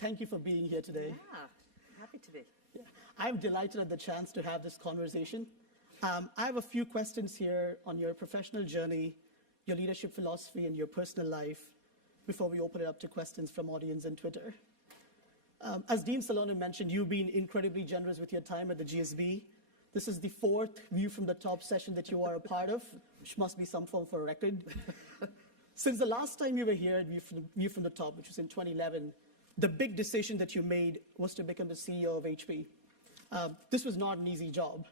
thank you for being here today. Yeah, happy to be. Yeah. I'm delighted at the chance to have this conversation. I have a few questions here on your professional journey, your leadership philosophy, and your personal life before we open it up to questions from audience and Twitter. As Dean Salona mentioned, you've been incredibly generous with your time at the GSB. This is the fourth View from the Top session that you are a part of, which must be some form for a record. Since the last time you were here at View from the Top, which was in 2011, the big decision that you made was to become the CEO of HP. This was not an easy job.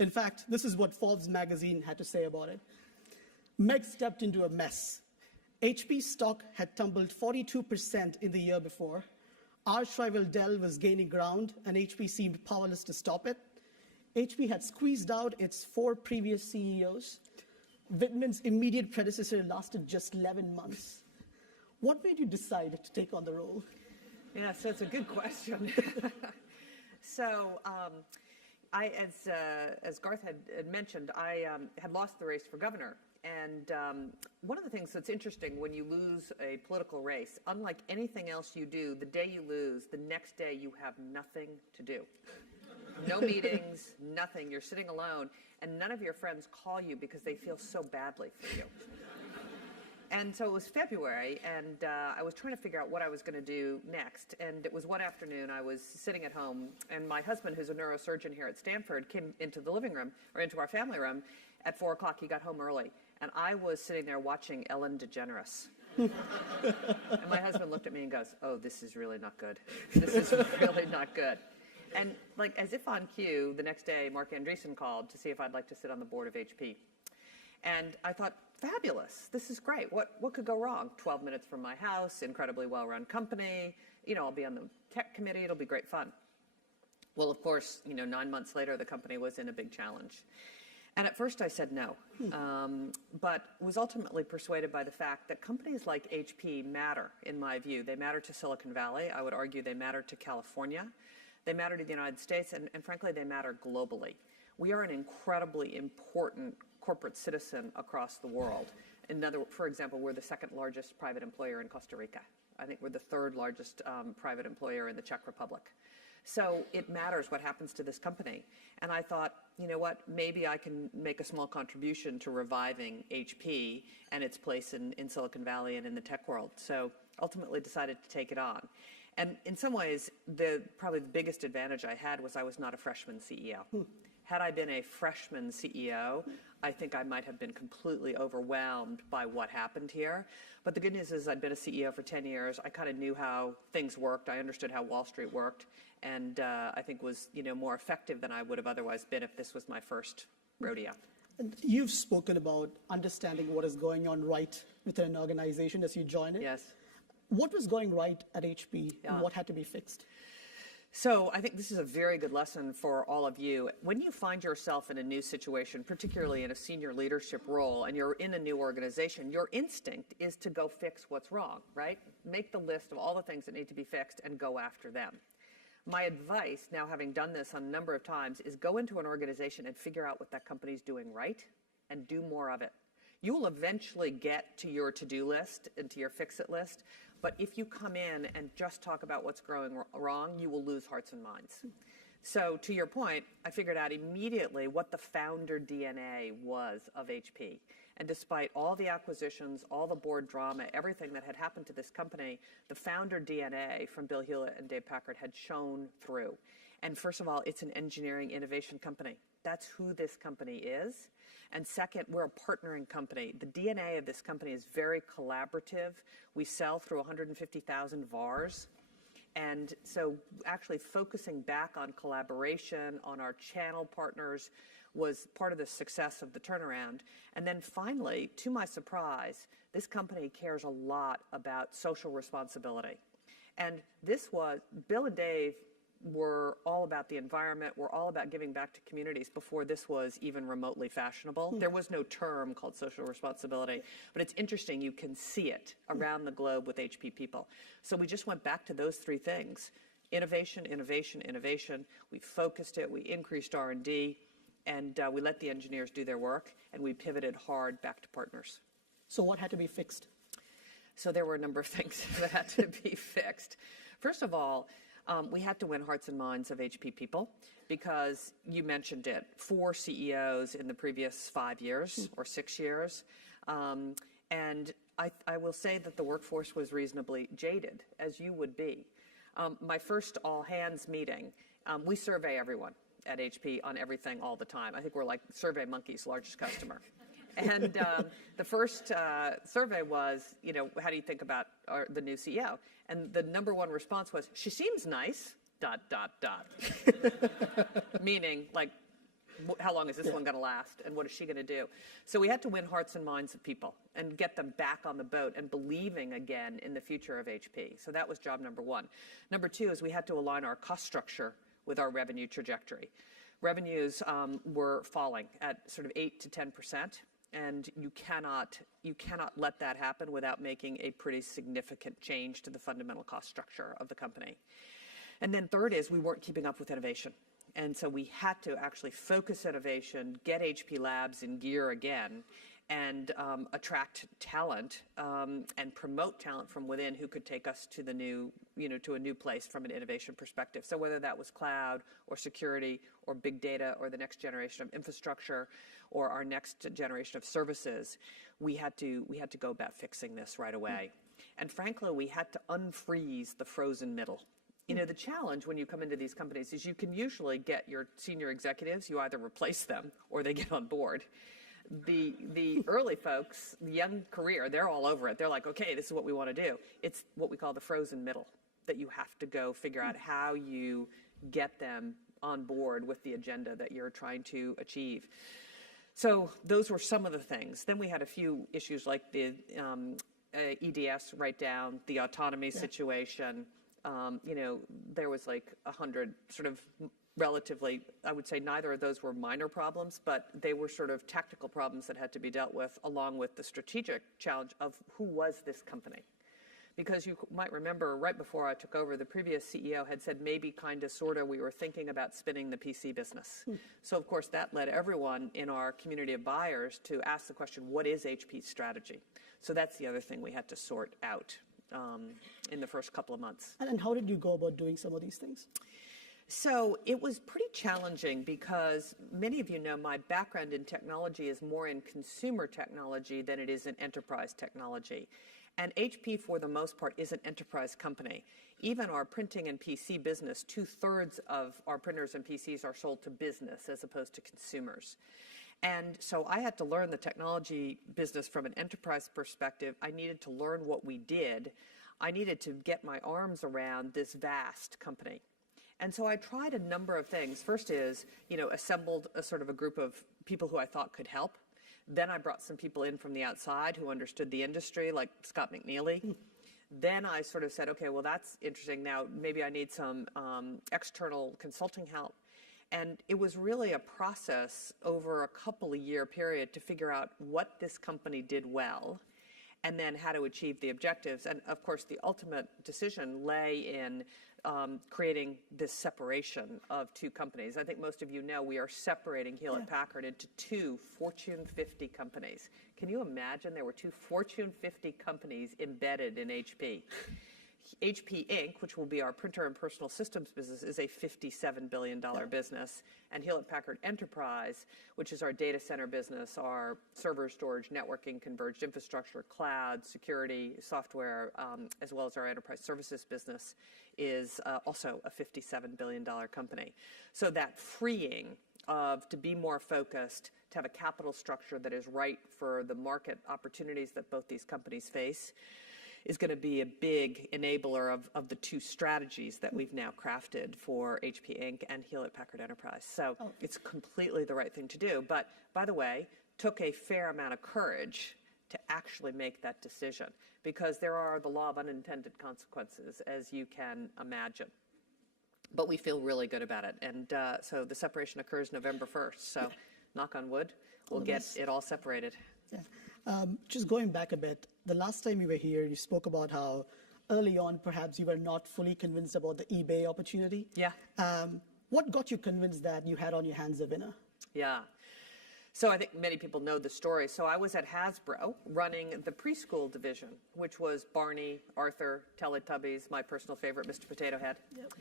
In fact, this is what Forbes magazine had to say about it. Meg stepped into a mess. HP stock had tumbled 42% in the year before. Arch rival Dell was gaining ground, and HP seemed powerless to stop it. HP had squeezed out its 4 previous CEOs. Whitman's immediate predecessor lasted just 11 months. What made you decide to take on the role? Yeah, so it's a good question. As Garth had mentioned, I had lost the race for governor. And one of the things that's interesting when you lose a political race, unlike anything else you do, the day you lose, the next day you have nothing to do. No meetings, nothing. You're sitting alone, and none of your friends call you because they feel so badly for you. And so it was February, and I was trying to figure out what I was going to do next. And it was one afternoon, I was sitting at home, and my husband, who's a neurosurgeon here at Stanford, came into the living room, or into our family room, at 4 o'clock. He got home early, and I was sitting there watching Ellen DeGeneres. And my husband looked at me and goes, "Oh, this is really not good. This is really not good." And like as if on cue, the next day, Mark Andreessen called to see if I'd like to sit on the board of HP. And I thought, fabulous, this is great. What could go wrong? 12 minutes from my house, incredibly well-run company. I'll be on the tech committee. It'll be great fun. Well, of course, 9 months later, the company was in a big challenge. And at first I said no, but was ultimately persuaded by the fact that companies like HP matter, in my view. They matter to Silicon Valley. I would argue they matter to California. They matter to the United States, and frankly, they matter globally. We are an incredibly important corporate citizen across the world. For example, we're the second largest private employer in Costa Rica. I think we're the third largest private employer in the Czech Republic. So it matters what happens to this company. And I thought, you know what, maybe I can make a small contribution to reviving HP and its place in Silicon Valley and in the tech world. So ultimately decided to take it on. And in some ways, probably the biggest advantage I had was I was not a freshman CEO. Had I been a freshman CEO, I think I might have been completely overwhelmed by what happened here. But the good news is I'd been a CEO for 10 years. I kind of knew how things worked. I understood how Wall Street worked, and I think was more effective than I would have otherwise been if this was my first rodeo. And you've spoken about understanding what is going on right within an organization as you join it. Yes. What was going right at HP, and what had to be fixed? So I think this is a very good lesson for all of you. When you find yourself in a new situation, particularly in a senior leadership role, and you're in a new organization, your instinct is to go fix what's wrong, right? Make the list of all the things that need to be fixed and go after them. My advice, now having done this a number of times, is go into an organization and figure out what that company's doing right and do more of it. You will eventually get to your to-do list and to your fix-it list, but if you come in and just talk about what's going wrong, you will lose hearts and minds. So to your point, I figured out immediately what the founder DNA was of HP. And despite all the acquisitions, all the board drama, everything that had happened to this company, the founder DNA from Bill Hewlett and Dave Packard had shown through. And first of all, it's an engineering innovation company. That's who this company is. And second, we're a partnering company. The DNA of this company is very collaborative. We sell through 150,000 VARs. And so actually focusing back on collaboration, on our channel partners, was part of the success of the turnaround. And then finally, to my surprise, this company cares a lot about social responsibility. And Bill and Dave were all about the environment, were all about giving back to communities before this was even remotely fashionable. There was no term called social responsibility, but it's interesting, you can see it around the globe with HP people. So we just went back to those 3 things: innovation, innovation, innovation. We focused it, we increased R&D, and we let the engineers do their work, and we pivoted hard back to partners. So what had to be fixed? So there were a number of things that had to be fixed. First of all, we had to win hearts and minds of HP people because you mentioned it, 4 CEOs in the previous 5 years or 6 years. And I will say that the workforce was reasonably jaded, as you would be. My first all-hands meeting, we survey everyone at HP on everything all the time. I think we're like Survey Monkey's largest customer. And the first survey was, how do you think about the new CEO? And the number one response was, she seems nice, ... Meaning, like, how long is this one going to last, and what is she going to do? So we had to win hearts and minds of people and get them back on the boat and believing again in the future of HP. So that was job number one. Number two is we had to align our cost structure with our revenue trajectory. Revenues were falling at sort of 8 to 10%. And you cannot let that happen without making a pretty significant change to the fundamental cost structure of the company. And then third is we weren't keeping up with innovation. And so we had to actually focus innovation, get HP Labs in gear again, and attract talent and promote talent from within who could take us to the new, to a new place from an innovation perspective. So whether that was cloud or security or big data or the next generation of infrastructure or our next generation of services, we had to go about fixing this right away. And frankly, we had to unfreeze the frozen middle. The challenge when you come into these companies is you can usually get your senior executives, you either replace them or they get on board. The early folks, the young career, they're all over it. They're like, okay, this is what we want to do. It's what we call the frozen middle that you have to go figure out how you get them on board with the agenda that you're trying to achieve. So those were some of the things. Then we had a few issues like the EDS write-down, the autonomy situation. There was like 100 sort of relatively, I would say neither of those were minor problems, but they were sort of tactical problems that had to be dealt with along with the strategic challenge of who was this company. Because you might remember right before I took over, the previous CEO had said maybe kind of sort of we were thinking about spinning the PC business. So of course that led everyone in our community of buyers to ask the question, what is HP's strategy? So that's the other thing we had to sort out in the first couple of months. And how did you go about doing some of these things? So it was pretty challenging because many of you know my background in technology is more in consumer technology than it is in enterprise technology. And HP, for the most part, is an enterprise company. Even our printing and PC business, 2/3 of our printers and PCs are sold to business as opposed to consumers. And so I had to learn the technology business from an enterprise perspective. I needed to learn what we did. I needed to get my arms around this vast company. And so I tried a number of things. First is, assembled a sort of a group of people who I thought could help. Then I brought some people in from the outside who understood the industry, like Scott McNeely. Then I sort of said, okay, well, that's interesting. Now, maybe I need some external consulting help. And it was really a process over a couple of year period to figure out what this company did well and then how to achieve the objectives. And of course, the ultimate decision lay in creating this separation of two companies. I think most of you know we are separating Hewlett-Packard into 2 Fortune 50 companies. Can you imagine there were 2 Fortune 50 companies embedded in HP? HP Inc., which will be our printer and personal systems business, is a $57 billion business. And Hewlett-Packard Enterprise, which is our data center business, our server storage, networking, converged infrastructure, cloud, security, software, as well as our enterprise services business, is also a $57 billion company. So that freeing to be more focused, to have a capital structure that is right for the market opportunities that both these companies face, is going to be a big enabler of the two strategies that we've now crafted for HP Inc. and Hewlett-Packard Enterprise. So it's completely the right thing to do. But, by the way, took a fair amount of courage to actually make that decision because there are the law of unintended consequences, as you can imagine. But we feel really good about it. And so the separation occurs November 1st. So knock on wood, we'll get it all separated. Yeah. Just going back a bit, the last time you were here, you spoke about how early on, perhaps you were not fully convinced about the eBay opportunity. Yeah. What got you convinced that you had on your hands a winner? Yeah. So I think many people know the story. So I was at Hasbro running the preschool division, which was Barney, Arthur, Teletubbies, my personal favorite, Mr. Potato Head. Yep.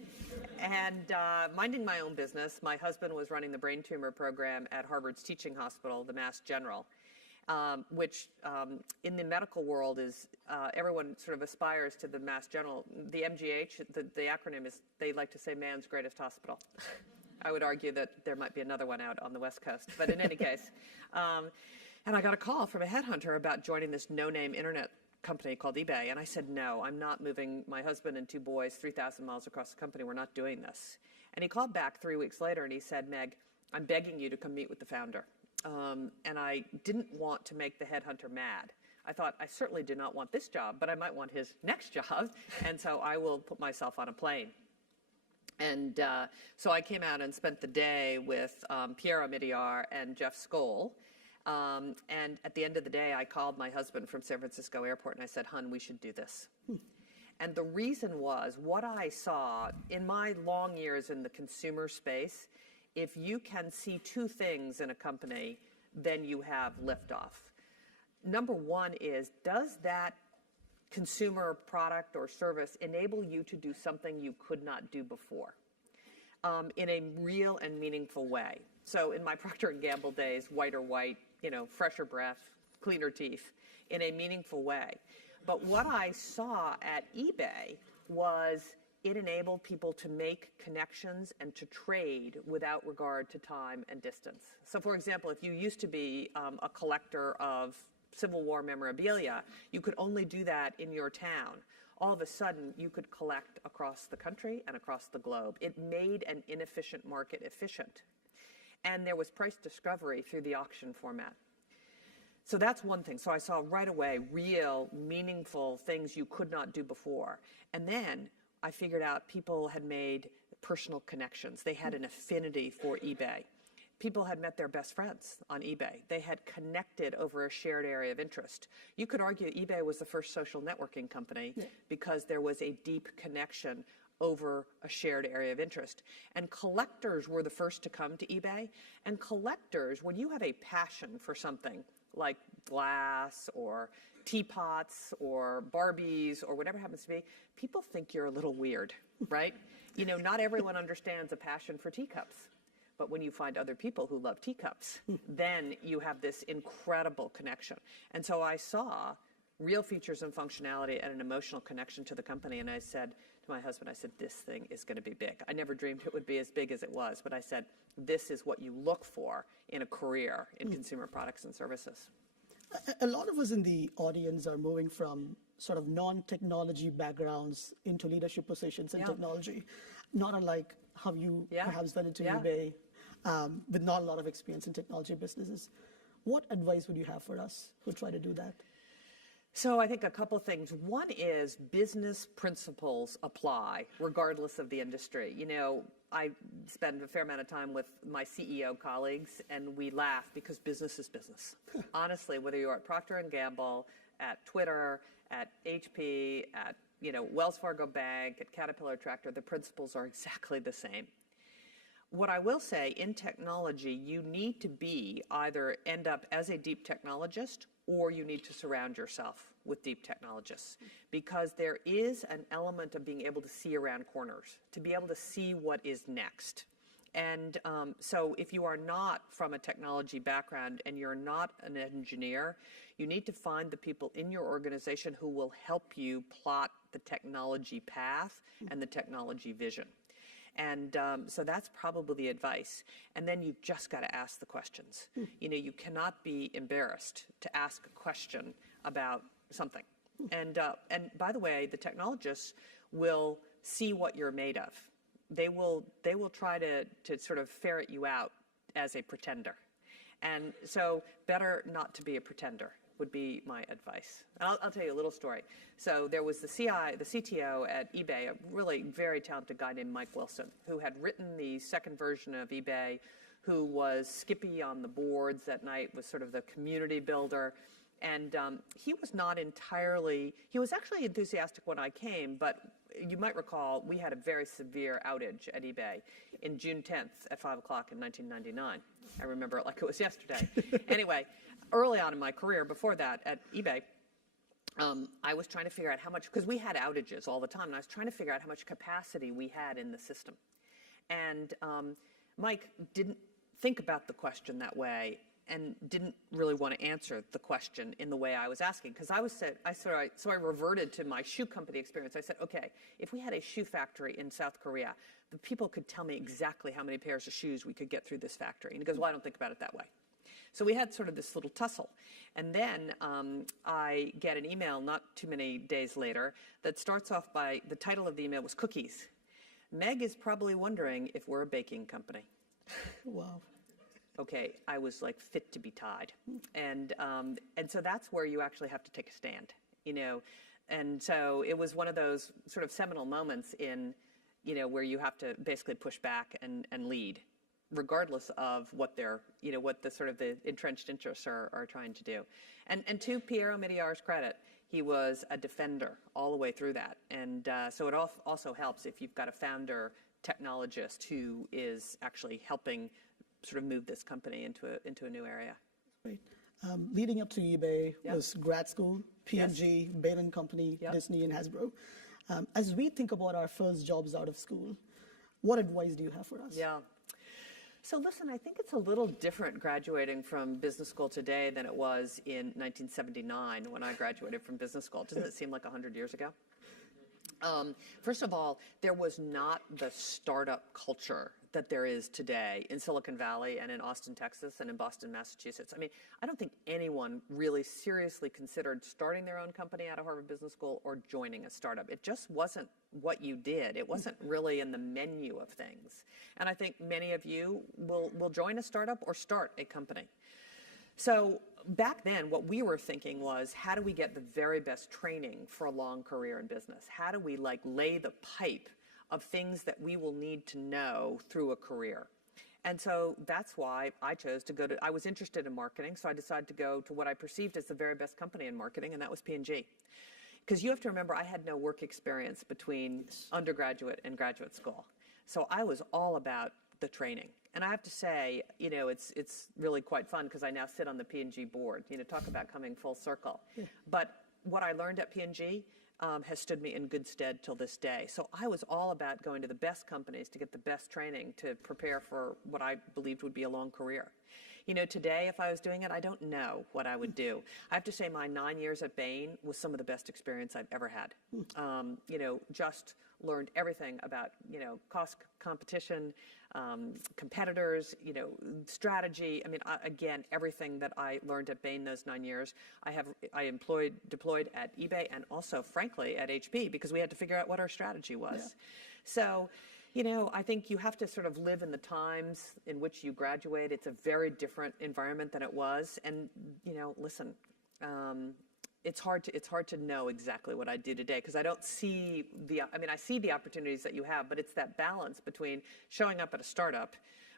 And minding my own business, my husband was running the brain tumor program at Harvard's teaching hospital, the Mass General, which in the medical world is, everyone sort of aspires to the Mass General. The MGH, the acronym is, they like to say man's greatest hospital. I would argue that there might be another one out on the West Coast, but in any case. And I got a call from a headhunter about joining this no-name internet company called eBay, and I said, no, I'm not moving my husband and 2 boys 3,000 miles across the company. We're not doing this. And he called back 3 weeks later, and he said, Meg, I'm begging you to come meet with the founder. And I didn't want to make the headhunter mad. I thought, I certainly do not want this job, but I might want his next job, and so I will put myself on a plane. And so I came out and spent the day with Pierre Omidyar and Jeff Skoll. And at the end of the day, I called my husband from San Francisco Airport, and I said, hun, we should do this. And the reason was what I saw in my long years in the consumer space, if you can see 2 things in a company, then you have liftoff. Number one is, does that consumer product or service enable you to do something you could not do before in a real and meaningful way? So in my Procter & Gamble days, whiter white, fresher breath, cleaner teeth, in a meaningful way. But what I saw at eBay was it enabled people to make connections and to trade without regard to time and distance. So for example, if you used to be a collector of Civil War memorabilia, you could only do that in your town. All of a sudden, you could collect across the country and across the globe. It made an inefficient market efficient. And there was price discovery through the auction format. So that's one thing. So I saw right away real, meaningful things you could not do before. And then I figured out people had made personal connections. They had an affinity for eBay. People had met their best friends on eBay. They had connected over a shared area of interest. You could argue eBay was the first social networking company because there was a deep connection over a shared area of interest. And collectors were the first to come to eBay. And collectors, when you have a passion for something like glass or teapots or Barbies or whatever it happens to be, people think you're a little weird, right? Not everyone understands a passion for teacups. But when you find other people who love teacups, then you have this incredible connection. And so I saw real features and functionality and an emotional connection to the company. And I said to my husband, I said, this thing is going to be big. I never dreamed it would be as big as it was. But I said, this is what you look for in a career in consumer products and services. A lot of us in the audience are moving from sort of non-technology backgrounds into leadership positions in technology, not unlike how you perhaps went into eBay with not a lot of experience in technology businesses. What advice would you have for us who try to do that? So I think a couple things. One is business principles apply regardless of the industry. I spend a fair amount of time with my CEO colleagues, and we laugh because business is business. Honestly, whether you're at Procter & Gamble, at Twitter, at HP, at Wells Fargo Bank, at Caterpillar Tractor, the principles are exactly the same. What I will say, in technology, you need to either end up as a deep technologist or you need to surround yourself with deep technologists, because there is an element of being able to see around corners, to be able to see what is next. And so if you are not from a technology background and you're not an engineer, you need to find the people in your organization who will help you plot the technology path and the technology vision. And so that's probably the advice. And then you've just got to ask the questions. You cannot be embarrassed to ask a question about something. And by the way, the technologists will see what you're made of. They will try to sort of ferret you out as a pretender. And so better not to be a pretender would be my advice. I'll tell you a little story. So there was the CTO at eBay, a really very talented guy named Mike Wilson, who had written the second version of eBay, who was Skippy on the boards at night, was sort of the community builder. And he was not entirely, he was actually enthusiastic when I came, but you might recall we had a very severe outage at eBay in June 10th at 5 o'clock in 1999. I remember it like it was yesterday. Anyway, early on in my career, before that at eBay, I was trying to figure out how much, because we had outages all the time, and I was trying to figure out how much capacity we had in the system. And Mike didn't think about the question that way and didn't really want to answer the question in the way I was asking. Because so I reverted to my shoe company experience. I said, okay, if we had a shoe factory in South Korea, the people could tell me exactly how many pairs of shoes we could get through this factory. And he goes, well, I don't think about it that way. So we had sort of this little tussle. And then I get an email not too many days later that starts off by, the title of the email was Cookies. Meg is probably wondering if we're a baking company. Wow. Okay, I was like fit to be tied. And so that's where you actually have to take a stand, you know. And so it was one of those sort of seminal moments in, you know, where you have to basically push back and lead, regardless of what their, you know, what the sort of the entrenched interests are trying to do. And to Piero Migliar's credit, he was a defender all the way through that. And so it also helps if you've got a founder technologist who is actually helping sort of move this company into a new area. Right. Leading up to eBay Yep. was grad school, P&G, Bain & Company, Yep. Disney, and Hasbro. As we think about our first jobs out of school, what advice do you have for us? Yeah. So listen, I think it's a little different graduating from business school today than it was in 1979 when I graduated from business school. Doesn't it seem like 100 years ago? First of all, there was not the startup culture that there is today in Silicon Valley and in Austin, Texas, and in Boston, Massachusetts. I mean, I don't think anyone really seriously considered starting their own company out of Harvard Business School or joining a startup. It just wasn't what you did. It wasn't really in the menu of things. And I think many of you will join a startup or start a company. So back then, what we were thinking was, how do we get the very best training for a long career in business? How do we like lay the pipe of things that we will need to know through a career? And so that's why I chose to go to, I was interested in marketing, so I decided to go to what I perceived as the very best company in marketing, and that was P&G. Because you have to remember, I had no work experience between undergraduate and graduate school. So I was all about the training. And I have to say, you know, it's really quite fun because I now sit on the P&G board. You know, talk about coming full circle. Yeah. But what I learned at P&G has stood me in good stead till this day. So I was all about going to the best companies to get the best training to prepare for what I believed would be a long career. You know, today, if I was doing it, I don't know what I would do. I have to say my 9 years at Bain was some of the best experience I've ever had. You know, just learned everything about, you know, cost competition, competitors, you know, strategy. I mean, again, everything that I learned at Bain those 9 years, I deployed at eBay and also, frankly, at HP because we had to figure out what our strategy was. Yeah. So, you know, I think you have to sort of live in the times in which you graduate. It's a very different environment than it was. And, you know, listen, it's hard to know exactly what I do today because I don't see I see the opportunities that you have, but it's that balance between showing up at a startup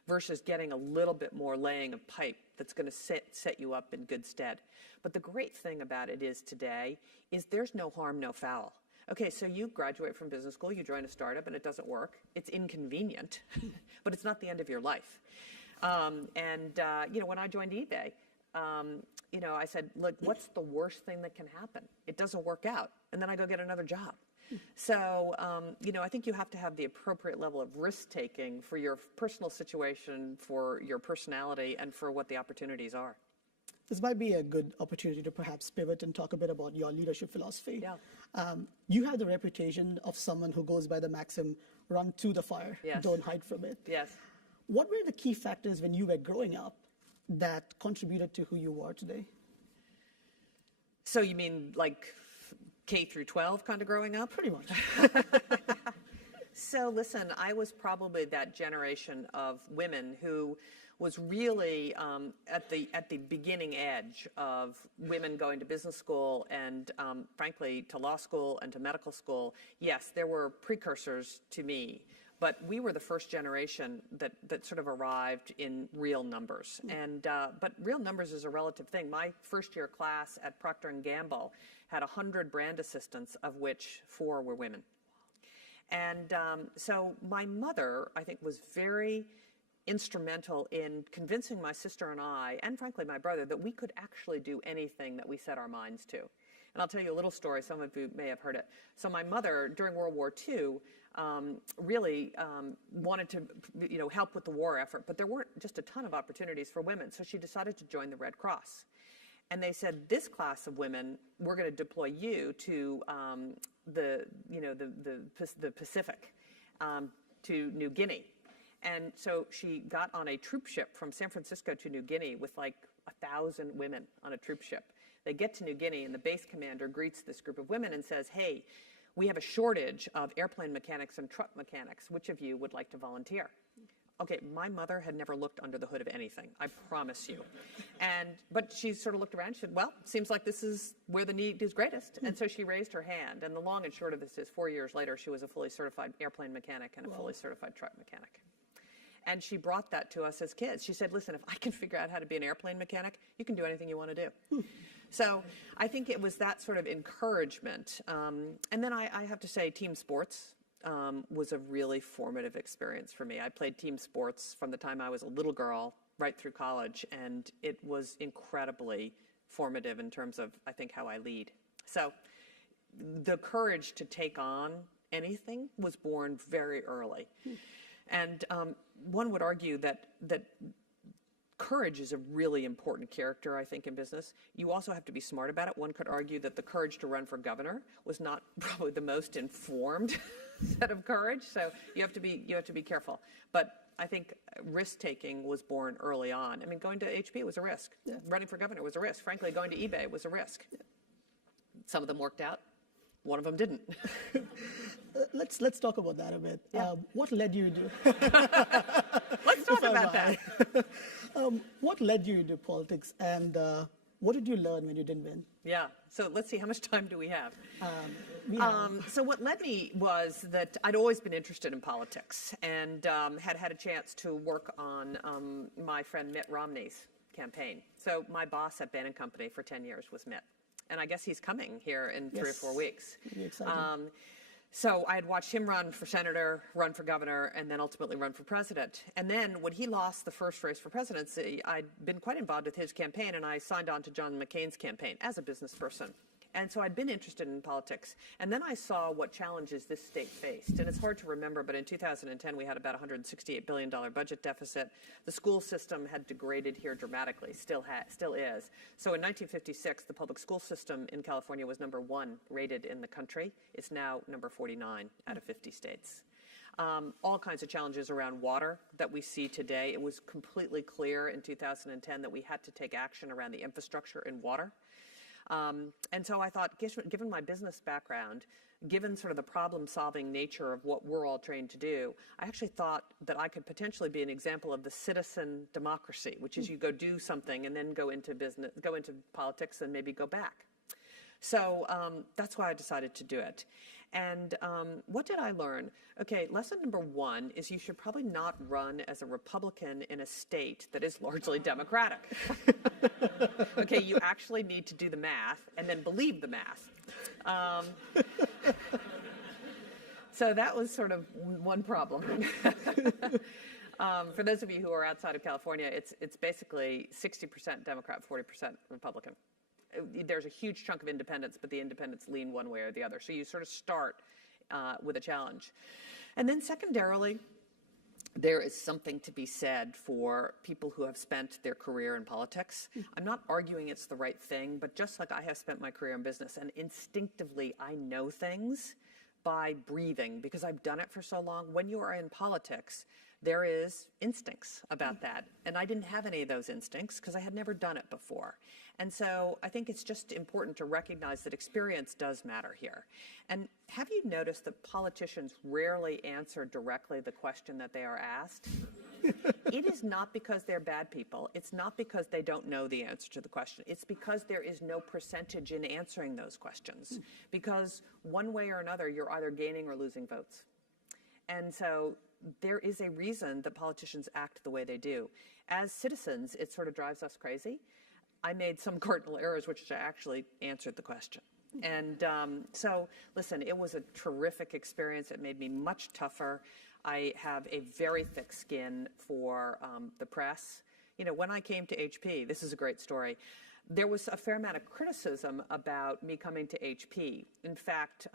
versus getting a little bit more laying of pipe that's going to set you up in good stead. But the great thing about it is today is there's no harm, no foul. Okay, so you graduate from business school, you join a startup, and it doesn't work. It's inconvenient, but it's not the end of your life. You know, when I joined eBay, you know, I said, look, what's the worst thing that can happen? It doesn't work out, and then I go get another job. So, you know, I think you have to have the appropriate level of risk-taking for your personal situation, for your personality, and for what the opportunities are. This might be a good opportunity to perhaps pivot and talk a bit about your leadership philosophy. Yeah. You have the reputation of someone who goes by the maxim, run to the fire, yes. Don't hide from it. Yes. What were the key factors when you were growing up that contributed to who you are today? So you mean like K through 12 kind of growing up? Pretty much. So listen, I was probably that generation of women who was really at the beginning edge of women going to business school and frankly to law school and to medical school. Yes, there were precursors to me, but we were the first generation that sort of arrived in real numbers. And but real numbers is a relative thing. My first year class at Procter & Gamble had 100 brand assistants, of which 4 were women. And so my mother, I think, was very instrumental in convincing my sister and I, and frankly my brother, that we could actually do anything that we set our minds to. And I'll tell you a little story. Some of you may have heard it. So my mother, during World War II, really wanted to, help with the war effort, but there weren't just a ton of opportunities for women. So she decided to join the Red Cross. And they said, this class of women, we're going to deploy you to the Pacific, to New Guinea. And so she got on a troop ship from San Francisco to New Guinea with like 1,000 women on a troop ship. They get to New Guinea, and the base commander greets this group of women and says, hey, we have a shortage of airplane mechanics and truck mechanics. Which of you would like to volunteer? Okay, my mother had never looked under the hood of anything, I promise you. But she sort of looked around and she said, well, seems like this is where the need is greatest. And so she raised her hand. And the long and short of this is 4 years later, she was a fully certified airplane mechanic and a fully certified truck mechanic. And she brought that to us as kids. She said, listen, if I can figure out how to be an airplane mechanic, you can do anything you want to do. So I think it was that sort of encouragement. And then I have to say team sports was a really formative experience for me. I played team sports from the time I was a little girl right through college, and it was incredibly formative in terms of, I think, how I lead. So the courage to take on anything was born very early. And one would argue that courage is a really important character, I think, in business. You also have to be smart about it. One could argue that the courage to run for governor was not probably the most informed set of courage. So you have to be careful. But I think risk-taking was born early on. I mean, going to HP was a risk. Yeah. Running for governor was a risk. Frankly, going to eBay was a risk. Yeah. Some of them worked out. One of them didn't. Let's talk about that a bit. Yeah. What led you to... Let's talk about that. What led you into politics, and what did you learn when you didn't win? Yeah. So let's see, how much time do we have? So what led me was that I'd always been interested in politics and had a chance to work on my friend Mitt Romney's campaign. So my boss at Bain & Company for 10 years was Mitt. And I guess he's coming here in 3 or 4 weeks. Really exciting. So I had watched him run for senator, run for governor, and then ultimately run for president. And then when he lost the first race for presidency, I'd been quite involved with his campaign, and I signed on to John McCain's campaign as a business person. And so I'd been interested in politics. And then I saw what challenges this state faced. And it's hard to remember, but in 2010, we had about $168 billion budget deficit. The school system had degraded here dramatically, still is. So in 1956, the public school system in California was number 1 rated in the country. It's now number 49 out of 50 states. All kinds of challenges around water that we see today. It was completely clear in 2010 that we had to take action around the infrastructure in water. And so I thought, given my business background, given sort of the problem-solving nature of what we're all trained to do, I actually thought that I could potentially be an example of the citizen democracy, which is you go do something and then go into business, go into politics, and maybe go back. So that's why I decided to do it. And what did I learn? Okay, lesson number 1 is you should probably not run as a Republican in a state that is largely Democratic. Okay, you actually need to do the math and then believe the math. So that was sort of one problem. For those of you who are outside of California, it's basically 60% Democrat, 40% Republican. There's a huge chunk of independents, but the independents lean one way or the other. So you sort of start with a challenge. And then secondarily, there is something to be said for people who have spent their career in politics. I'm not arguing it's the right thing, but just like I have spent my career in business, and instinctively I know things by breathing because I've done it for so long. When you are in politics, there is instincts about that. And I didn't have any of those instincts because I had never done it before. And so I think it's just important to recognize that experience does matter here. And have you noticed that politicians rarely answer directly the question that they are asked? It is not because they're bad people. It's not because they don't know the answer to the question. It's because there is no percentage in answering those questions. Because one way or another, you're either gaining or losing votes. And so there is a reason that politicians act the way they do. As citizens, it sort of drives us crazy. I made some cardinal errors, which I actually answered the question. And so, listen, it was a terrific experience. It made me much tougher. I have a very thick skin for the press. You know, when I came to HP, this is a great story, there was a fair amount of criticism about me coming to HP. In fact,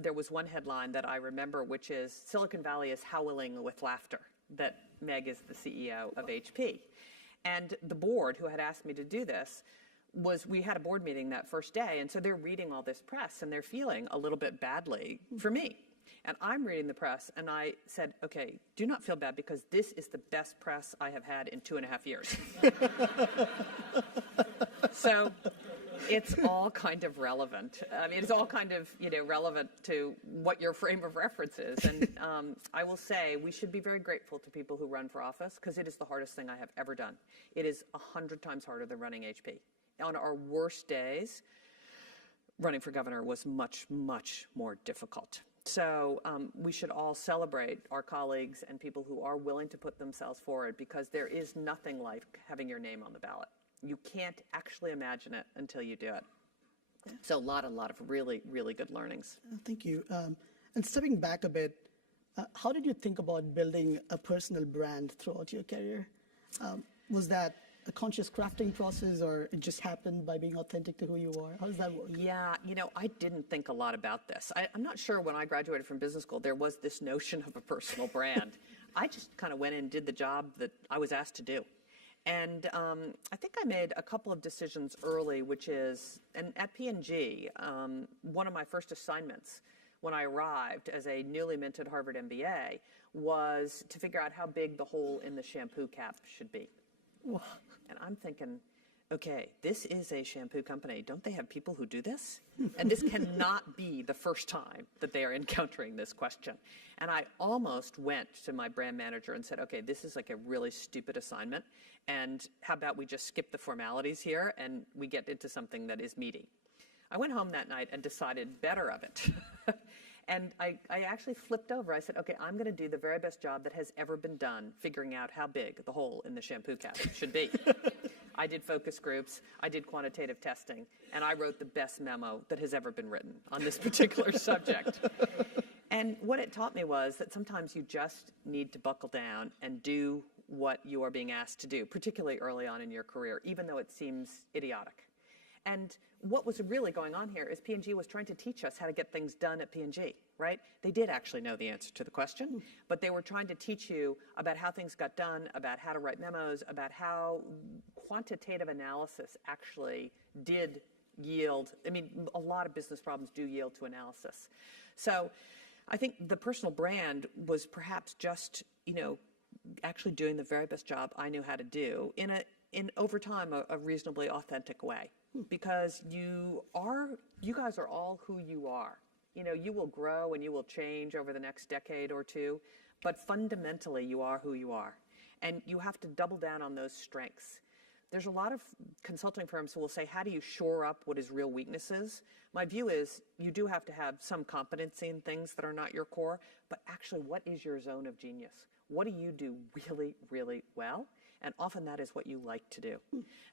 there was one headline that I remember, which is, Silicon Valley is howling with laughter that Meg is the CEO of HP. And the board, who had asked me to do this, we had a board meeting that first day, and so they're reading all this press, and they're feeling a little bit badly for me. And I'm reading the press, and I said, okay, do not feel bad, because this is the best press I have had in 2.5 years. So it's all kind of relevant. I mean, it's all kind of, relevant to what your frame of reference is. And I will say we should be very grateful to people who run for office, because it is the hardest thing I have ever done. It is 100 times harder than running HP. On our worst days, running for governor was much, much more difficult. So we should all celebrate our colleagues and people who are willing to put themselves forward, because there is nothing like having your name on the ballot. You can't actually imagine it until you do it. So a lot of really, really good learnings. Thank you. And stepping back a bit, how did you think about building a personal brand throughout your career? Was that a conscious crafting process, or it just happened by being authentic to who you are? How does that work? Yeah, I didn't think a lot about this. I'm not sure when I graduated from business school there was this notion of a personal brand. I just kind of went in and did the job that I was asked to do. And I think I made a couple of decisions early, which is, and at P&G, one of my first assignments when I arrived as a newly minted Harvard MBA was to figure out how big the hole in the shampoo cap should be. Wow. And I'm thinking, okay, this is a shampoo company. Don't they have people who do this? And this cannot be the first time that they are encountering this question. And I almost went to my brand manager and said, okay, this is like a really stupid assignment, and how about we just skip the formalities here and we get into something that is meaty. I went home that night and decided better of it. And I actually flipped over. I said, okay, I'm going to do the very best job that has ever been done figuring out how big the hole in the shampoo cap should be. I did focus groups, I did quantitative testing, and I wrote the best memo that has ever been written on this particular subject. And what it taught me was that sometimes you just need to buckle down and do what you are being asked to do, particularly early on in your career, even though it seems idiotic. And what was really going on here is P&G was trying to teach us how to get things done at P&G, right? They did actually know the answer to the question, but they were trying to teach you about how things got done, about how to write memos, about how quantitative analysis actually did yield. I mean, a lot of business problems do yield to analysis. So I think the personal brand was perhaps just, actually doing the very best job I knew how to do in over time, a reasonably authentic way. Because you guys are all who you are. You will grow and you will change over the next decade or two, but fundamentally you are who you are. And you have to double down on those strengths. There's a lot of consulting firms who will say, how do you shore up what is real weaknesses? My view is you do have to have some competency in things that are not your core, but actually, what is your zone of genius? What do you do really, really well? And often that is what you like to do.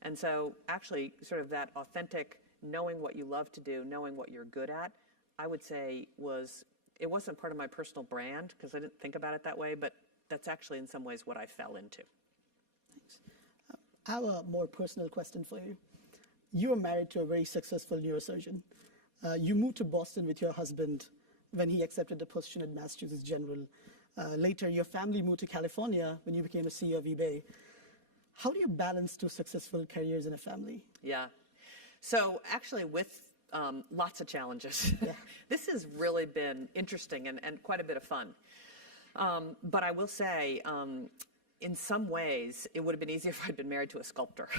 And so actually sort of that authentic, knowing what you love to do, knowing what you're good at, I would say it wasn't part of my personal brand because I didn't think about it that way, but that's actually in some ways what I fell into. Thanks. I have a more personal question for you. You are married to a very successful neurosurgeon. You moved to Boston with your husband when he accepted the position at Massachusetts General. Later, your family moved to California when you became a CEO of eBay. How do you balance two successful careers in a family? Yeah. So actually with lots of challenges. Yeah. This has really been interesting and quite a bit of fun. But I will say, in some ways, it would have been easier if I'd been married to a sculptor.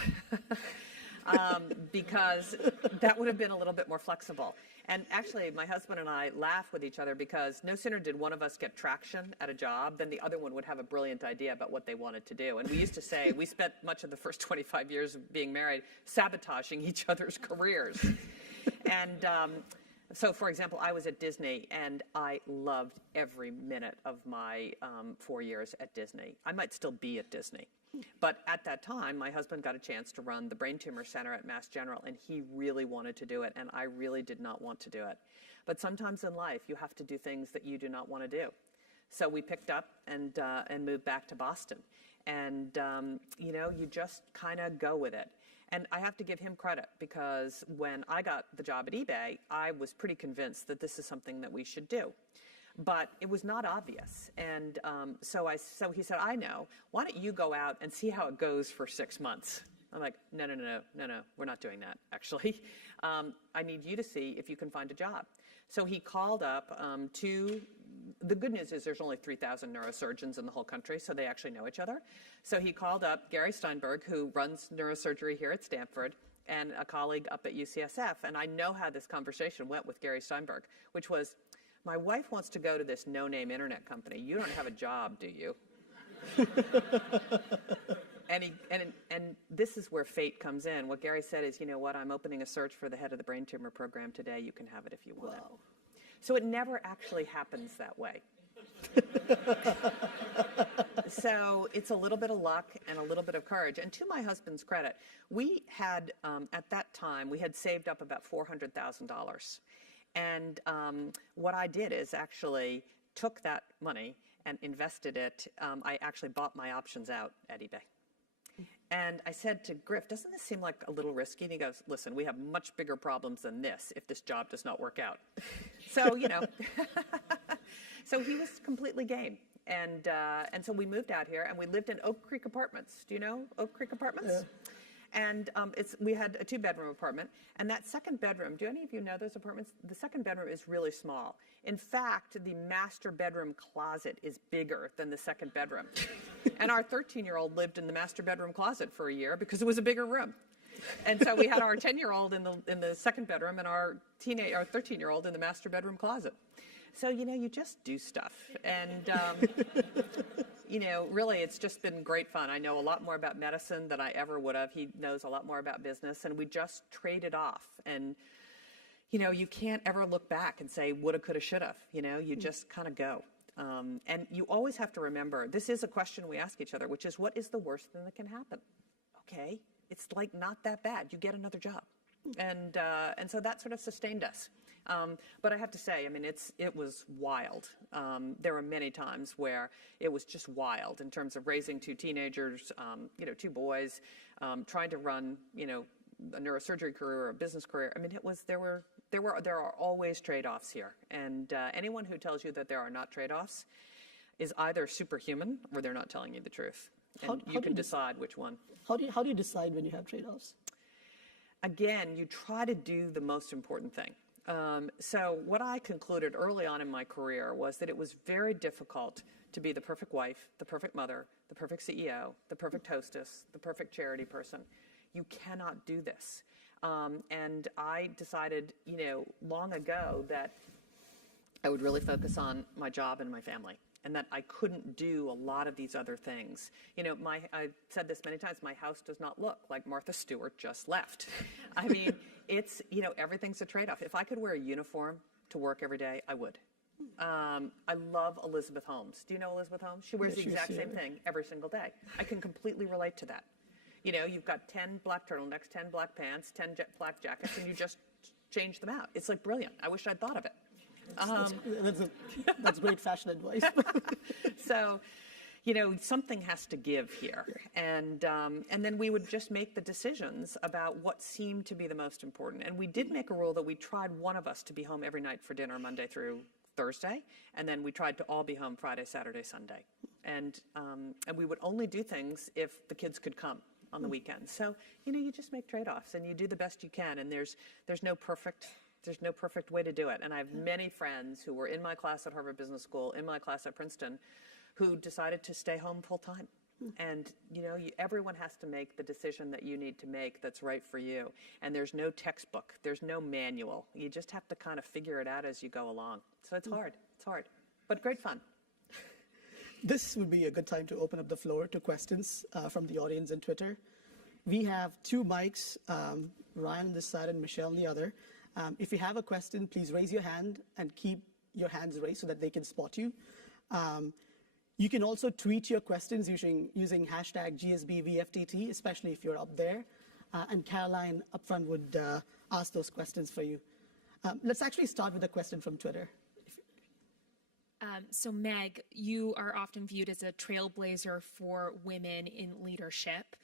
Because that would have been a little bit more flexible. And actually, my husband and I laugh with each other because no sooner did one of us get traction at a job than the other one would have a brilliant idea about what they wanted to do. And we used to say, we spent much of the first 25 years of being married sabotaging each other's careers. And So, for example, I was at Disney, and I loved every minute of my 4 years at Disney. I might still be at Disney. But at that time, my husband got a chance to run the Brain Tumor Center at Mass General, and he really wanted to do it, and I really did not want to do it. But sometimes in life, you have to do things that you do not want to do. So we picked up and moved back to Boston. And, you just kind of go with it. And I have to give him credit, because when I got the job at eBay, I was pretty convinced that this is something that we should do. But it was not obvious. And so he said, I know, why don't you go out and see how it goes for 6 months? I'm like, no, we're not doing that, actually. I need you to see if you can find a job. So he called up the good news is there's only 3,000 neurosurgeons in the whole country, so they actually know each other. So he called up Gary Steinberg, who runs neurosurgery here at Stanford, and a colleague up at UCSF. And I know how this conversation went with Gary Steinberg, which was, my wife wants to go to this no-name internet company. You don't have a job, do you? And this is where fate comes in. What Gary said is, you know what, I'm opening a search for the head of the brain tumor program today. You can have it if you want it. So it never actually happens that way. So it's a little bit of luck and a little bit of courage. And to my husband's credit, we had, at that time, we had saved up about $400,000. And what I did is actually took that money and invested it. I actually bought my options out at eBay. And I said to Griff, doesn't this seem like a little risky? And he goes, listen, we have much bigger problems than this if this job does not work out. So, so he was completely game. And so we moved out here, and we lived in Oak Creek Apartments. Do you know Oak Creek Apartments? Yeah. And we had a 2-bedroom apartment. And that second bedroom, do any of you know those apartments? The second bedroom is really small. In fact, the master bedroom closet is bigger than the second bedroom. And our 13-year-old lived in the master bedroom closet for a year because it was a bigger room. And so we had our 10-year-old in the second bedroom and our 13-year-old in the master bedroom closet. So, you just do stuff. And, really, it's just been great fun. I know a lot more about medicine than I ever would have. He knows a lot more about business, and we just traded off. And, you can't ever look back and say, woulda, coulda, shoulda. You just kind of go. And you always have to remember, this is a question we ask each other, which is, what is the worst thing that can happen? Okay, it's like not that bad. You get another job. And so that sort of sustained us. But I have to say, it was wild. There were many times where it was just wild in terms of raising 2 teenagers, 2 boys, trying to run, a neurosurgery career or a business career. There are always trade-offs here. And anyone who tells you that there are not trade-offs is either superhuman or they're not telling you the truth. And you can decide which one. How do you decide when you have trade-offs? Again, you try to do the most important thing. So what I concluded early on in my career was that it was very difficult to be the perfect wife, the perfect mother, the perfect CEO, the perfect hostess, the perfect charity person. You cannot do this. And I decided, long ago that I would really focus on my job and my family, and that I couldn't do a lot of these other things. I've said this many times, my house does not look like Martha Stewart just left. It's, everything's a trade-off. If I could wear a uniform to work every day, I would. I love Elizabeth Holmes. Do you know Elizabeth Holmes? She wears the exact same thing every single day. I can completely relate to that. You've got 10 black turtlenecks, 10 black pants, 10 black jackets, and you just change them out. It's like brilliant. I wish I'd thought of it. That's great fashion advice. So, something has to give here. And then we would just make the decisions about what seemed to be the most important. And we did make a rule that we tried one of us to be home every night for dinner, Monday through Thursday. And then we tried to all be home Friday, Saturday, Sunday. And we would only do things if the kids could come on the weekends. So, you just make trade-offs and you do the best you can. And there's no perfect way to do it. And I have many friends who were in my class at Harvard Business School, in my class at Princeton, who decided to stay home full time. And, everyone has to make the decision that you need to make that's right for you. And there's no textbook. There's no manual. You just have to kind of figure it out as you go along. So it's hard. It's hard. But great fun. This would be a good time to open up the floor to questions from the audience and Twitter. We have 2 mics, Ryan on this side and Michelle on the other. If you have a question, please raise your hand and keep your hands raised so that they can spot you. You can also tweet your questions using hashtag GSBVFTT, especially if you're up there. And Caroline up front would ask those questions for you. Let's actually start with a question from Twitter. So Meg, you are often viewed as a trailblazer for women in leadership.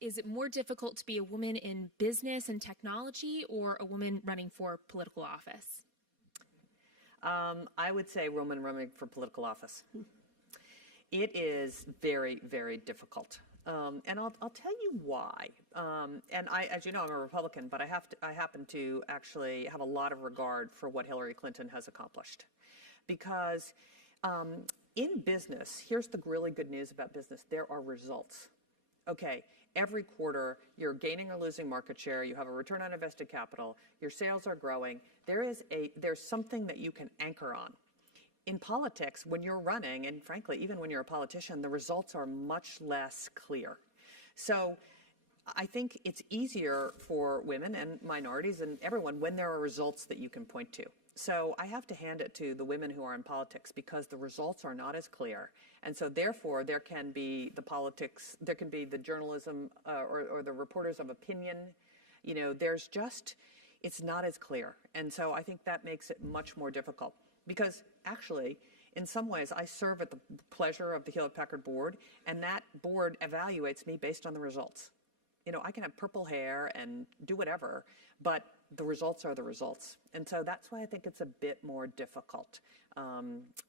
Is it more difficult to be a woman in business and technology or a woman running for political office? I would say woman running for political office. It is very, very difficult. And I'll tell you why. And as you know, I'm a Republican, but I happen to actually have a lot of regard for what Hillary Clinton has accomplished. Because in business, here's the really good news about business. There are results. Okay, every quarter, you're gaining or losing market share. You have a return on invested capital. Your sales are growing. There's something that you can anchor on. In politics, when you're running, and frankly, even when you're a politician, the results are much less clear. So I think it's easier for women and minorities and everyone when there are results that you can point to. So I have to hand it to the women who are in politics because the results are not as clear. And so therefore, there can be the politics, there can be the journalism or the reporters of opinion. You know, it's not as clear. And so I think that makes it much more difficult. Because actually, in some ways, I serve at the pleasure of the Hewlett-Packard board, and that board evaluates me based on the results. You know, I can have purple hair and do whatever, but the results are the results. And so that's why I think it's a bit more difficult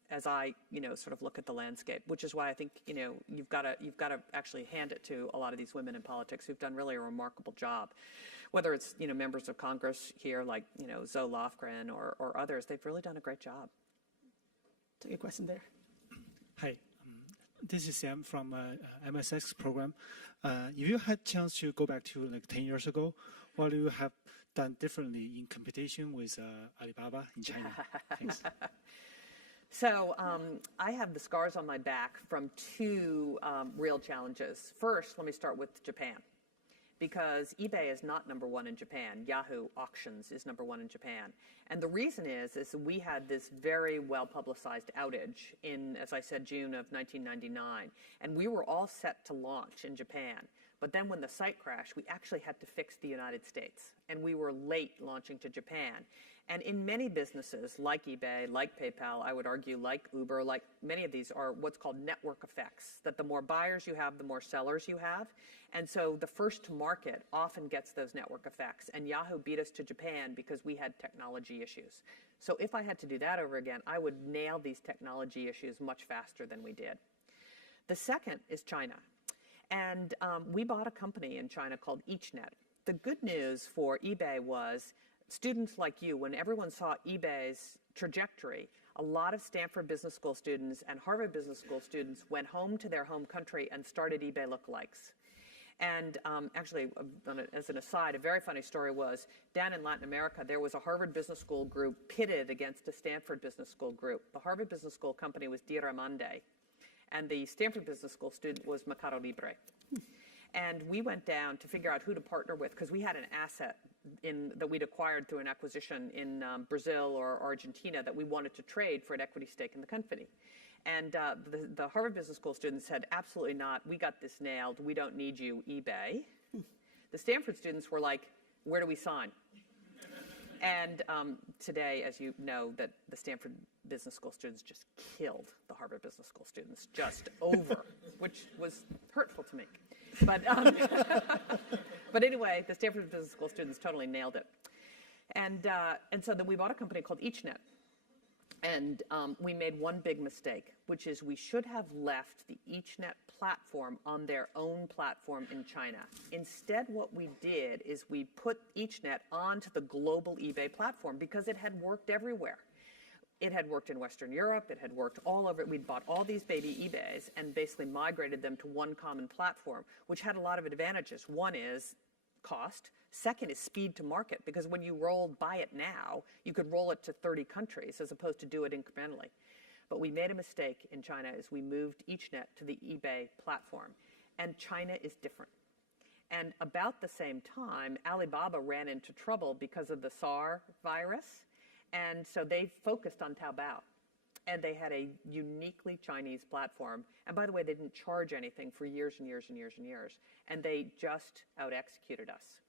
as I, sort of look at the landscape, which is why I think, you've got to actually hand it to a lot of these women in politics who've done really a remarkable job. Whether it's, members of Congress here like, Zoe Lofgren or others, they've really done a great job. Take a question there. Hi, this is Sam from MSX program. If you had chance to go back to like 10 years ago, what do you have done differently in competition with Alibaba in China? Thanks. So I have the scars on my back from two real challenges. First, let me start with Japan. Because eBay is not number one in Japan. Yahoo Auctions is number one in Japan. And the reason is we had this very well-publicized outage in, as I said, June of 1999. And we were all set to launch in Japan. But then when the site crashed, we actually had to fix the United States. And we were late launching to Japan. And in many businesses, like eBay, like PayPal, I would argue, like Uber, like many of these are what's called network effects, that the more buyers you have, the more sellers you have. And so the first to market often gets those network effects. And Yahoo beat us to Japan because we had technology issues. So if I had to do that over again, I would nail these technology issues much faster than we did. The second is China. And we bought a company in China called EachNet. The good news for eBay was students like you, when everyone saw eBay's trajectory, a lot of Stanford Business School students and Harvard Business School students went home to their home country and started eBay lookalikes. And actually, as an aside, a very funny story was down in Latin America, there was a Harvard Business School group pitted against a Stanford Business School group. The Harvard Business School company was Diramande, and the Stanford Business School student was Mercado Libre. And we went down to figure out who to partner with because we had an asset that we'd acquired through an acquisition in Brazil or Argentina that we wanted to trade for an equity stake in the company. And the Harvard Business School students said, absolutely not. We got this nailed. We don't need you, eBay. The Stanford students were like, where do we sign? And today, as you know, that the Stanford Business School students just killed the Harvard Business School students just over, which was hurtful to me. But, but anyway, the Stanford Business School students totally nailed it. And so then we bought a company called EachNet. And we made one big mistake, which is we should have left the EachNet platform on their own platform in China. Instead, what we did is we put EachNet onto the global eBay platform because it had worked everywhere. It had worked in Western Europe. It had worked all over. We'd bought all these baby eBays and basically migrated them to one common platform, which had a lot of advantages. One is cost. Second is speed to market, because when you buy it now, you could roll it to 30 countries as opposed to do it incrementally. But we made a mistake in China as we moved EachNet to the eBay platform. And China is different. And about the same time, Alibaba ran into trouble because of the SARS virus. And so they focused on Taobao. And they had a uniquely Chinese platform. And by the way, they didn't charge anything for years and years and years and years. And they just out-executed us.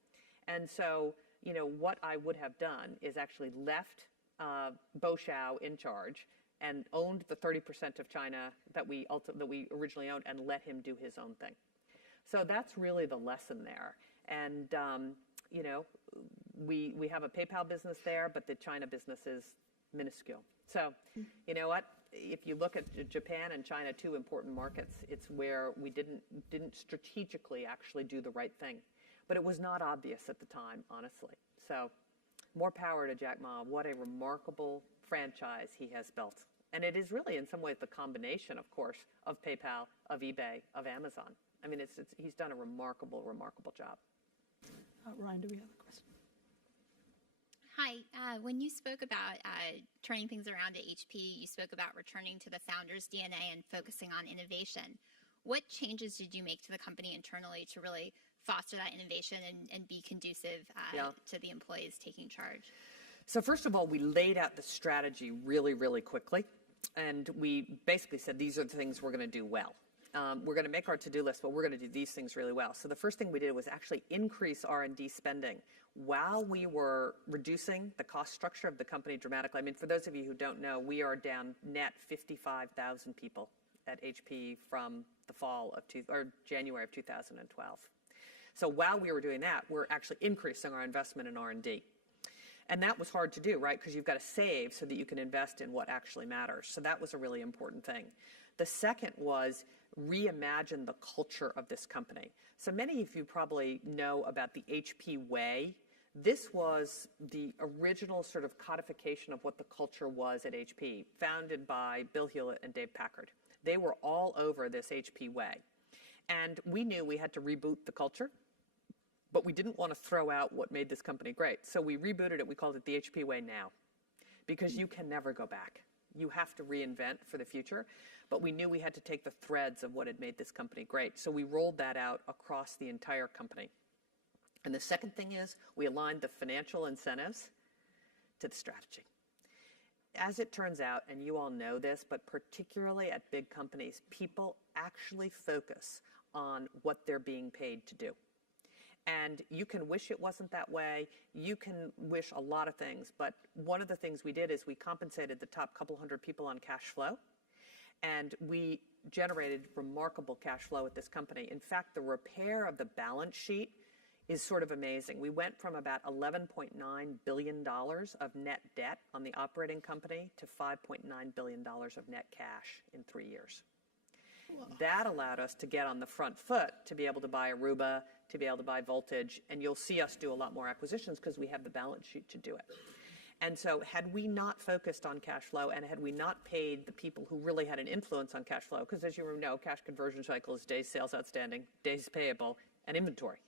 And so, you know, what I would have done is actually left Bo Xiao in charge and owned the 30% of China that we originally owned and let him do his own thing. So that's really the lesson there. And, you know, we have a PayPal business there, but the China business is minuscule. So, you know what? If you look at Japan and China, two important markets, it's where we didn't strategically actually do the right thing. But it was not obvious at the time, honestly. So, more power to Jack Ma. What a remarkable franchise he has built. And it is really, in some ways, the combination, of course, of PayPal, of eBay, of Amazon. I mean, he's done a remarkable, remarkable job. Ryan, do we have a question? Hi. When you spoke about turning things around at HP, you spoke about returning to the founder's DNA and focusing on innovation. What changes did you make to the company internally to really foster that innovation and be conducive to the employees taking charge? So first of all, we laid out the strategy really, really quickly. And we basically said, these are the things we're going to do well. We're going to make our to-do list, but we're going to do these things really well. So the first thing we did was actually increase R&D spending while we were reducing the cost structure of the company dramatically. I mean, for those of you who don't know, we are down net 55,000 people at HP from the January of 2012. So while we were doing that, we're actually increasing our investment in R&D. And that was hard to do, right? Because you've got to save so that you can invest in what actually matters. So that was a really important thing. The second was reimagine the culture of this company. So many of you probably know about the HP way. This was the original sort of codification of what the culture was at HP, founded by Bill Hewlett and Dave Packard. They were all over this HP way. And we knew we had to reboot the culture, but we didn't want to throw out what made this company great. So we rebooted it. We called it the HP way now, because you can never go back. You have to reinvent for the future. But we knew we had to take the threads of what had made this company great. So we rolled that out across the entire company. And the second thing is we aligned the financial incentives to the strategy. As it turns out, and you all know this, but particularly at big companies, people actually focus on what they're being paid to do. And you can wish it wasn't that way. You can wish a lot of things. But one of the things we did is we compensated the top couple hundred people on cash flow. And we generated remarkable cash flow at this company. In fact, the repair of the balance sheet is sort of amazing. We went from about $11.9 billion of net debt on the operating company to $5.9 billion of net cash in 3 years. Wow. That allowed us to get on the front foot to be able to buy Aruba, to be able to buy Voltage, and you'll see us do a lot more acquisitions because we have the balance sheet to do it. And so had we not focused on cash flow and had we not paid the people who really had an influence on cash flow, because as you know, cash conversion cycle is days sales outstanding, days payable, and inventory.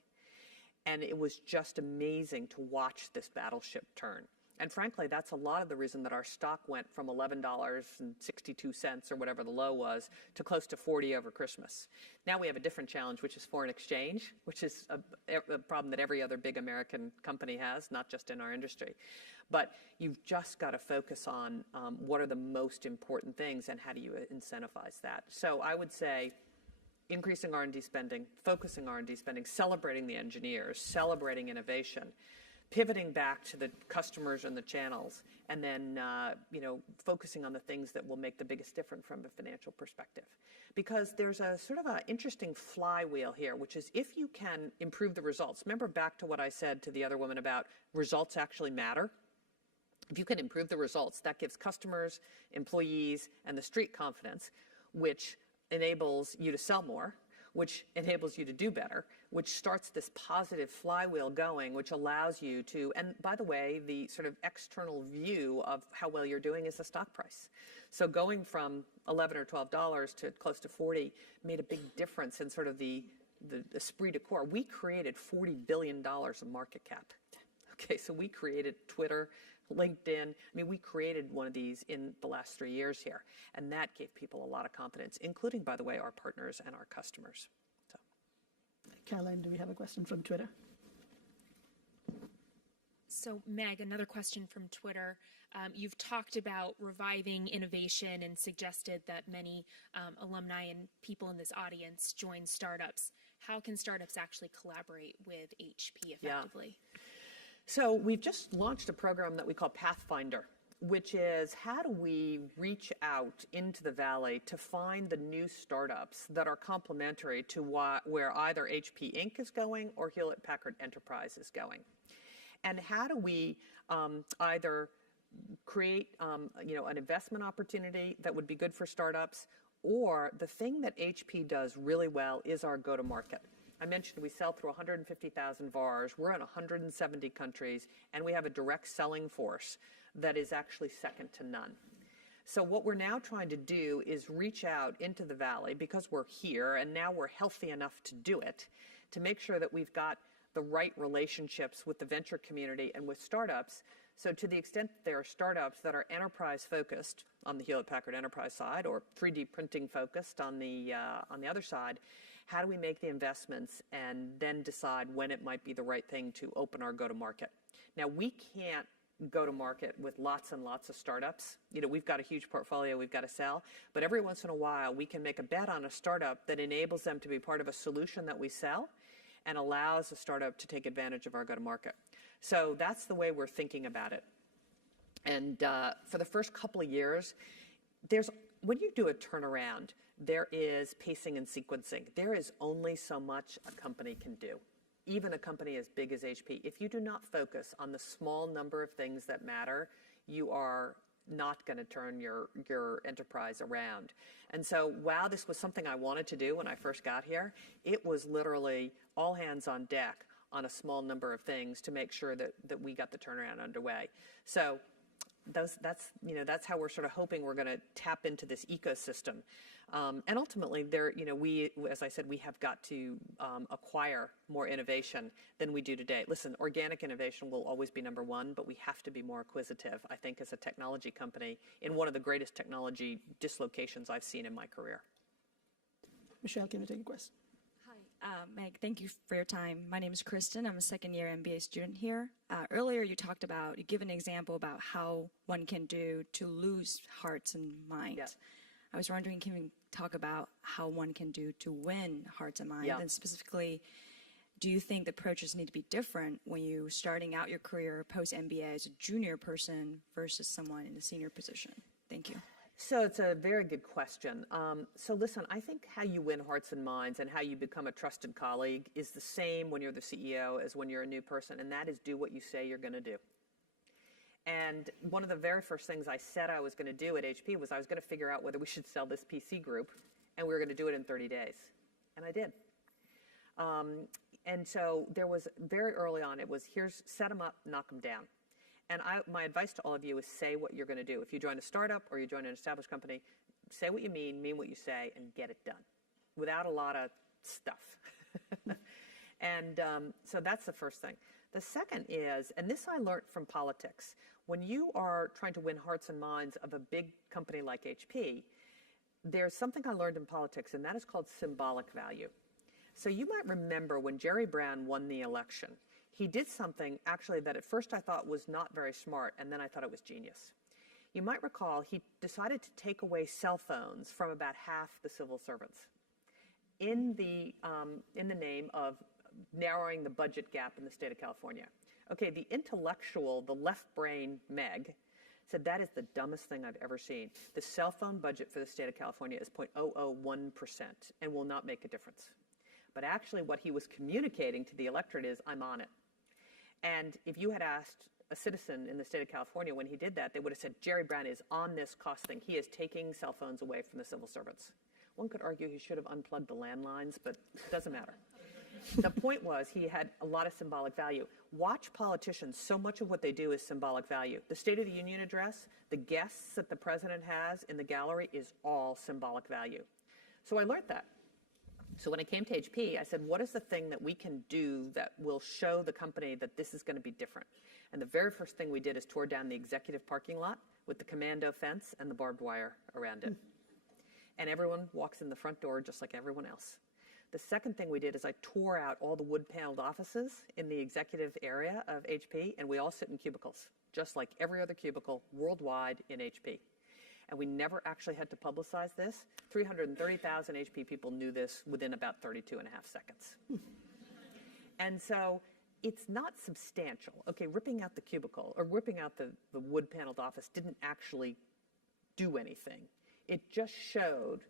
And it was just amazing to watch this battleship turn. And frankly, that's a lot of the reason that our stock went from $11.62 or whatever the low was to close to 40 over Christmas. Now we have a different challenge, which is foreign exchange, which is a problem that every other big American company has, not just in our industry. But you've just got to focus on what are the most important things and how do you incentivize that. So I would say increasing R&D spending, focusing R&D spending, celebrating the engineers, celebrating innovation, pivoting back to the customers and the channels, and then focusing on the things that will make the biggest difference from a financial perspective. Because there's a sort of an interesting flywheel here, which is if you can improve the results. Remember back to what I said to the other woman about results actually matter? If you can improve the results, that gives customers, employees, and the street confidence, which enables you to sell more, which enables you to do better, which starts this positive flywheel going, which allows you to, and by the way, the sort of external view of how well you're doing is the stock price. So going from $11 or $12 to close to 40 made a big difference in sort of the esprit de corps. We created $40 billion of market cap. Okay, so we created Twitter, LinkedIn. I mean, we created one of these in the last 3 years here, and that gave people a lot of confidence, including, by the way, our partners and our customers. So. Thank Caroline, do we have a question from Twitter? So, Meg, another question from Twitter. You've talked about reviving innovation and suggested that many alumni and people in this audience join startups. How can startups actually collaborate with HP effectively? So we've just launched a program that we call Pathfinder, which is how do we reach out into the Valley to find the new startups that are complementary to where either HP Inc. is going or Hewlett-Packard Enterprise is going. And how do we either create an investment opportunity that would be good for startups, or the thing that HP does really well is our go-to-market. I mentioned we sell through 150,000 VARs, we're in 170 countries, and we have a direct selling force that is actually second to none. So what we're now trying to do is reach out into the Valley, because we're here and now we're healthy enough to do it, to make sure that we've got the right relationships with the venture community and with startups. So to the extent that there are startups that are enterprise focused on the Hewlett-Packard Enterprise side, or 3D printing focused on the other side, how do we make the investments and then decide when it might be the right thing to open our go-to-market? Now, we can't go to market with lots and lots of startups. We've got a huge portfolio we've got to sell, but every once in a while we can make a bet on a startup that enables them to be part of a solution that we sell and allows a startup to take advantage of our go-to-market. So that's the way we're thinking about it. And for the first couple of years, when you do a turnaround, there is pacing and sequencing. There is only so much a company can do, even a company as big as HP. If you do not focus on the small number of things that matter, you are not going to turn your enterprise around. And so while this was something I wanted to do when I first got here, it was literally all hands on deck on a small number of things to make sure that we got the turnaround underway. So that's how we're sort of hoping we're going to tap into this ecosystem. And ultimately, as I said, we have got to acquire more innovation than we do today. Listen, organic innovation will always be number one, but we have to be more acquisitive, I think, as a technology company in one of the greatest technology dislocations I've seen in my career. Michelle, can you take a question? Hi, Meg, thank you for your time. My name is Kristen. I'm a second-year MBA student here. Earlier, you give an example about how one can do to lose hearts and minds. Yeah. I was wondering, can we talk about how one can do to win hearts and minds? Yeah. And specifically, do you think the approaches need to be different when you're starting out your career post-MBA as a junior person versus someone in a senior position? Thank you. So it's a very good question. So listen, I think how you win hearts and minds and how you become a trusted colleague is the same when you're the CEO as when you're a new person, and that is do what you say you're going to do. And one of the very first things I said I was going to do at HP was I was going to figure out whether we should sell this PC group, and we were going to do it in 30 days. And I did. And so there was very early on, it was set them up, knock them down. And my advice to all of you is say what you're going to do. If you join a startup or you join an established company, say what you mean what you say, and get it done without a lot of stuff. And so that's the first thing. The second is, and this I learned from politics, when you are trying to win hearts and minds of a big company like HP, there's something I learned in politics, and that is called symbolic value. So you might remember when Jerry Brown won the election, he did something actually that at first I thought was not very smart, and then I thought it was genius. You might recall he decided to take away cell phones from about half the civil servants in the name of narrowing the budget gap in the state of California. Okay, the intellectual, the left brain Meg, said that is the dumbest thing I've ever seen. The cell phone budget for the state of California is 0.001% and will not make a difference. But actually what he was communicating to the electorate is, I'm on it. And if you had asked a citizen in the state of California when he did that, they would have said, Jerry Brown is on this cost thing. He is taking cell phones away from the civil servants. One could argue he should have unplugged the landlines, but it doesn't matter. The point was he had a lot of symbolic value. Watch politicians. So much of what they do is symbolic value. The State of the Union address, the guests that the president has in the gallery is all symbolic value. So I learned that. So when I came to HP, I said, what is the thing that we can do that will show the company that this is going to be different? And the very first thing we did is tore down the executive parking lot with the commando fence and the barbed wire around it. And everyone walks in the front door just like everyone else. The second thing we did is I tore out all the wood-paneled offices in the executive area of HP, and we all sit in cubicles, just like every other cubicle worldwide in HP. And we never actually had to publicize this. 330,000 HP people knew this within about 32 and a half seconds. And so it's not substantial. Okay, ripping out the cubicle or ripping out the wood-paneled office didn't actually do anything. It just showed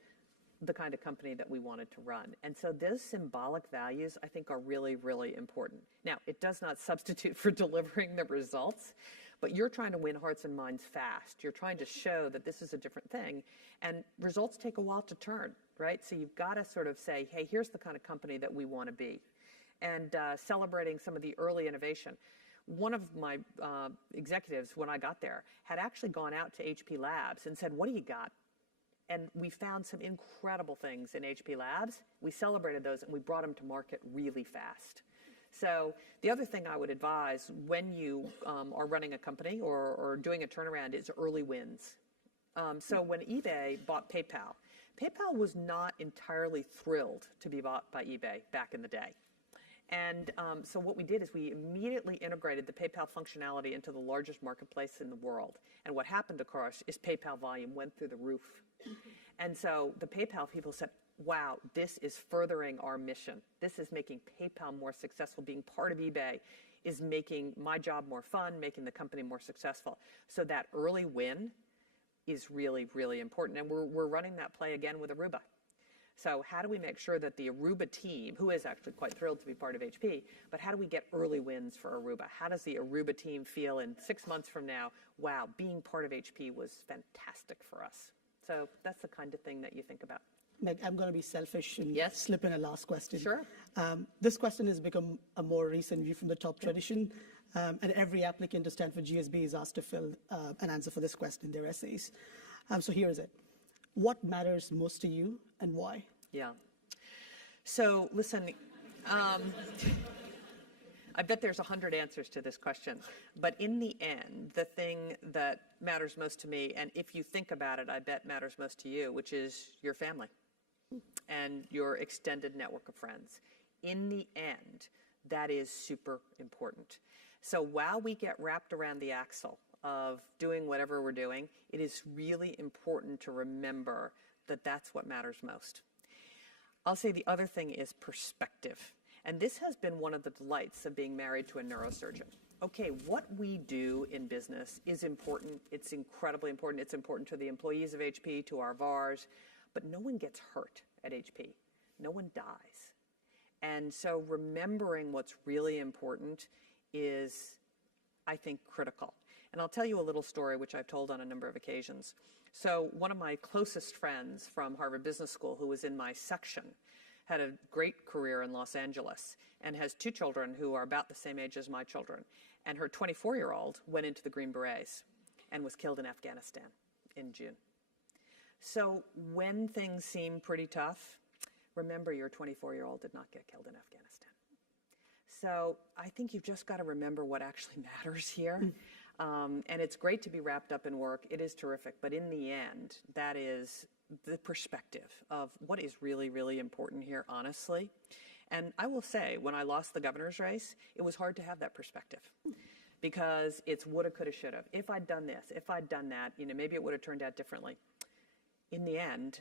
the kind of company that we wanted to run. And so those symbolic values, I think, are really, really important. Now, it does not substitute for delivering the results, but you're trying to win hearts and minds fast. You're trying to show that this is a different thing. And results take a while to turn, right? So you've got to sort of say, hey, here's the kind of company that we want to be. And celebrating some of the early innovation. One of my executives, when I got there, had actually gone out to HP Labs and said, what do you got? And we found some incredible things in HP Labs. We celebrated those, and we brought them to market really fast. So the other thing I would advise when you are running a company or doing a turnaround is early wins. So when eBay bought PayPal, PayPal was not entirely thrilled to be bought by eBay back in the day. And so what we did is we immediately integrated the PayPal functionality into the largest marketplace in the world. And what happened, of course, is PayPal volume went through the roof. And so the PayPal people said, wow, this is furthering our mission. This is making PayPal more successful. Being part of eBay is making my job more fun, making the company more successful. So that early win is really, really important. And we're running that play again with Aruba. So how do we make sure that the Aruba team, who is actually quite thrilled to be part of HP, but how do we get early wins for Aruba? How does the Aruba team feel in 6 months from now? Wow, being part of HP was fantastic for us. So that's the kind of thing that you think about. Meg, I'm going to be selfish and Yes. slip in a last question. Sure. This question has become a more recent view from the top tradition, and every applicant to Stanford GSB is asked to fill an answer for this question in their essays. So here is it. What matters most to you and why? Yeah. So listen, I bet there's 100 answers to this question. But in the end, the thing that matters most to me, and if you think about it, I bet matters most to you, which is your family and your extended network of friends. In the end, that is super important. So while we get wrapped around the axle of doing whatever we're doing, it is really important to remember that that's what matters most. I'll say the other thing is perspective. And this has been one of the delights of being married to a neurosurgeon. Okay, what we do in business is important. It's incredibly important. It's important to the employees of HP, to our VARs, but no one gets hurt at HP. No one dies. And so remembering what's really important is, I think, critical. And I'll tell you a little story, which I've told on a number of occasions. So one of my closest friends from Harvard Business School, who was in my section, had a great career in Los Angeles and has 2 children who are about the same age as my children. And her 24-year-old went into the Green Berets and was killed in Afghanistan in June. So when things seem pretty tough, remember your 24-year-old did not get killed in Afghanistan. So I think you've just got to remember what actually matters here. And it's great to be wrapped up in work. It is terrific. But in the end, that is the perspective of what is really, really important here, honestly. And I will say, when I lost the governor's race, it was hard to have that perspective because it's woulda, coulda, shoulda. If I'd done this, if I'd done that, maybe it would have turned out differently. In the end,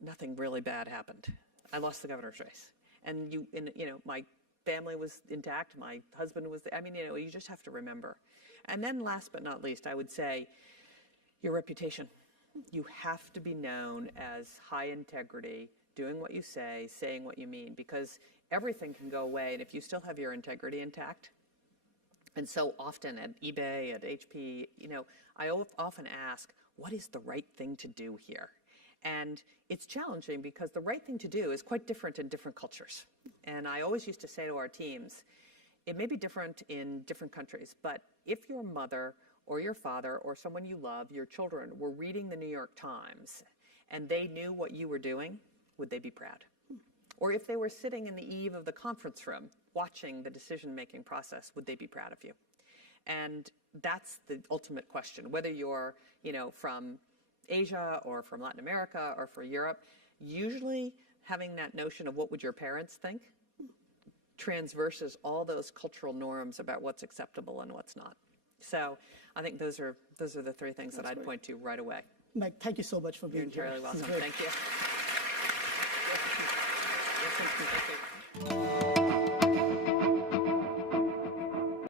nothing really bad happened. I lost the governor's race. And my family was intact. My husband was, you just have to remember. And then last but not least, I would say your reputation. You have to be known as high integrity, doing what you say, saying what you mean, because everything can go away. And if you still have your integrity intact, and so often at eBay, at HP, I often ask, what is the right thing to do here? And it's challenging because the right thing to do is quite different in different cultures. And I always used to say to our teams, it may be different in different countries, but if your mother or your father or someone you love, your children, were reading the New York Times and they knew what you were doing, would they be proud? Or if they were sitting in the eve of the conference room watching the decision-making process, would they be proud of you? And that's the ultimate question. Whether you're, from Asia or from Latin America or from Europe, usually having that notion of what would your parents think transverses all those cultural norms about what's acceptable and what's not. So I think those are the three things that I'd point to right away. Meg, thank you so much for being You're here. entirely This is welcome. great. Thank you. Thank you.